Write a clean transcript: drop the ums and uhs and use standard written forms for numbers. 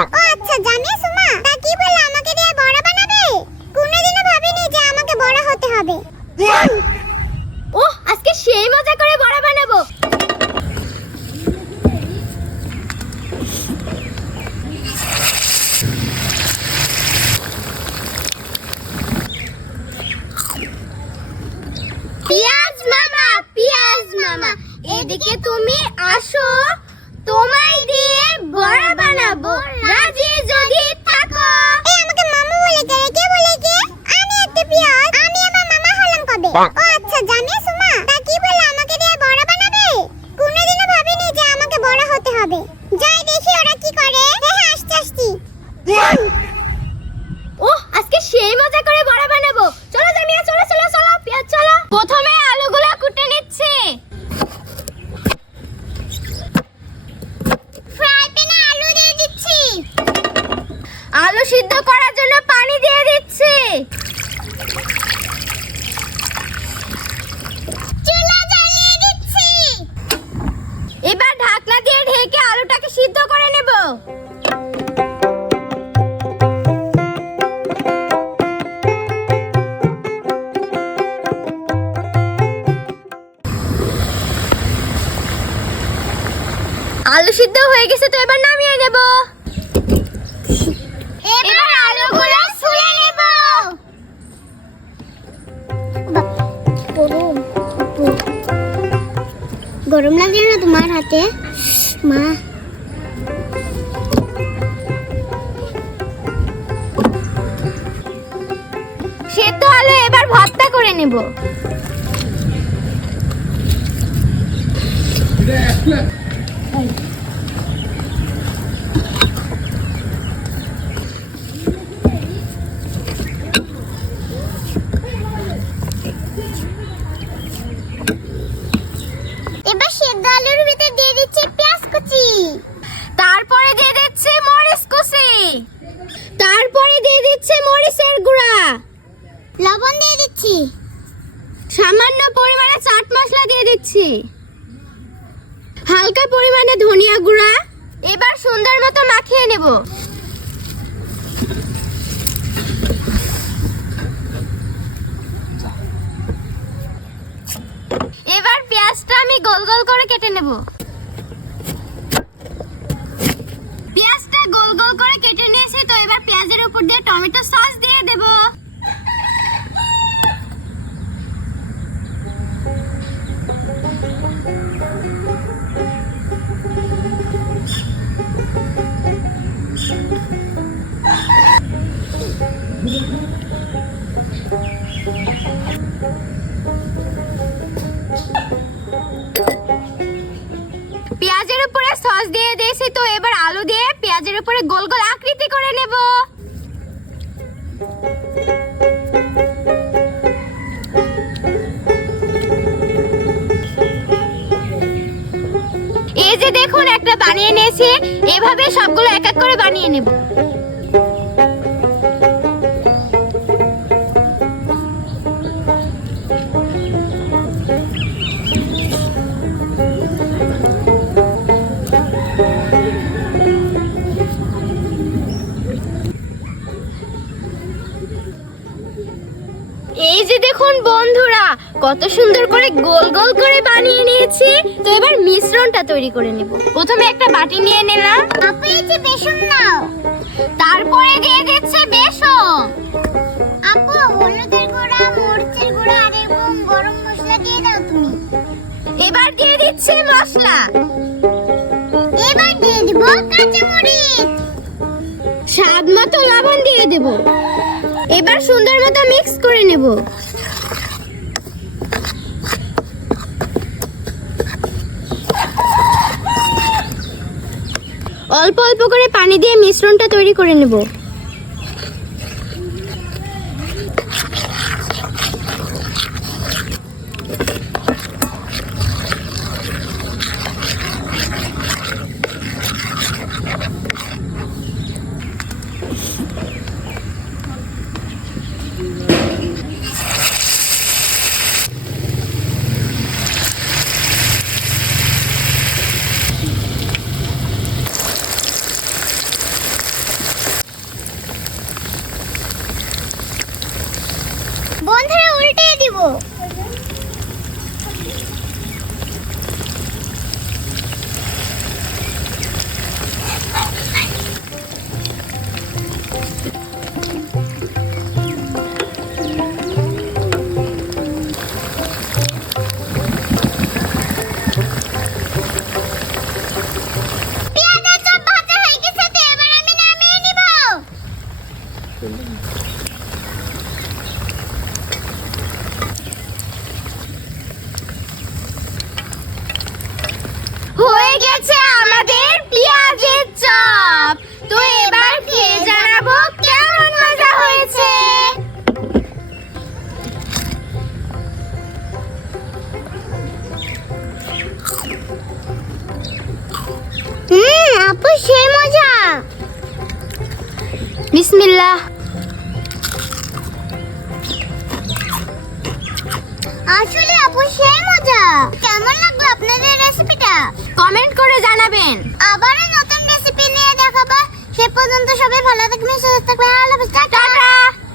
আচ্ছা জানিস সুমা, তা কি বলে আমাকে দিয়ে বড়া বানাবে? কোনোদিনও ভাবিনি যে আমাকে বড়া হতে হবে। ওহ, আজকে সেই মজা করে বড়া বানাবো। পিয়াজ মামা, এদিকে তুমি আসো, তোমায় দিয়ে বড়া বানাবো, রাজি যদি থাকো। এই আমাকে মামা বলে কে বলে কে? আমি একটা পিয়াজ, আমি আমার মামা হলাম কবে? আচ্ছা জানিস সুমা, তা কি বলে আমাকে দিয়ে বড়া বানাবে? কোনোদিনও ভাবিনি যে আমাকে বড়া হতে হবে। যাই দেখি ওরা কি করে। হ্যাঁ আসছি। ওহ, আজকে সেই মজা করে বড়া বানাবো। চলো জামিয়া, চলো পিয়াজ চলো। প্রথমে আলুগুলো কুটে নিচ্ছি। ফ্রাই প্যানে আলু দিয়ে দিচ্ছি। আলু সিদ্ধ করার জন্য পানি দিয়ে দিচ্ছি। চুলা জ্বালিয়ে দিচ্ছি। এবার ঢাকনা দিয়ে ঢেকে আলুটাকে সিদ্ধ করে নেব। আলু সিদ্ধ হয়ে গেছে, তো এবার নামিয়ে নেব। এবার আলুগুলো ছুলে নেব। গরম লাগে না তোমার হাতে মা? সেদ্ধ আলু এবার ভর্তা করে নেব। এবার সেদ্ধ আলুর ভিতর দিয়ে দিচ্ছি পেঁয়াজ কুচি। তারপরে দিয়ে দিচ্ছি মরিচ কুচি। তারপরে দিয়ে দিচ্ছি মরিচের গুঁড়া। লবণ দিয়ে দিচ্ছি। সামান্য পরিমাণে চাট মশলা দিয়ে দিচ্ছি। হালকা পরিমাণে ধনিয়া গুঁড়া। এবার সুন্দর মতো মাখিয়ে নেব। এবার পেঁয়াজটা আমি গোল গোল করে কেটে নেব। পেঁয়াজটা গোল গোল করে কেটে নিয়েছি, তো এবার পেঁয়াজের উপর দিয়ে টমেটো সস দিয়ে দেব। পেঁয়াজের উপরে সস দিয়ে দিয়েছি, তো এবার আলু দিয়ে পেঁয়াজের উপরে গোল গোল আকৃতি করে নেব। এই যে দেখুন, একটা বানিয়ে নিয়েছি। এভাবে সবগুলো এক এক করে বানিয়ে নেব। এই যে দেখুন বন্ধুরা, কত সুন্দর করে গোল গোল করে বানিয়ে নিয়েছি। তো এবার মিশ্রণটা তৈরি করে নেব। প্রথমে একটা বাটি নিয়ে নিলাম। আপু এই যে বেসন নাও। তারপরে দিয়ে দিচ্ছে বেসন। আপু হলুদের গুঁড়া, মরিচের গুঁড়া আর এবং গরম মশলা দিয়ে দাও তুমি। এবার দিয়ে দিচ্ছে মশলা। এবার দিয়ে দিব কাঁচা মরিচ। স্বাদ মতো লবণ দিয়ে দেব। এবার সুন্দর মতো মিক্স করে নেব। অল্প অল্প করে পানি দিয়ে মিশ্রণটা তৈরি করে নেব। বিসমিল্লাহ। আসলে আপু সেই মজা। কেমন লাগলো আপনাদের রেসিপিটা? কমেন্ট করে জানাবেন। আবারও নতুন রেসিপি নিয়ে দেখাবো। সে পর্যন্ত সবাই ভালো থাকবেন, সুস্থ থাকবেন। আল্লাহ হাফেজ।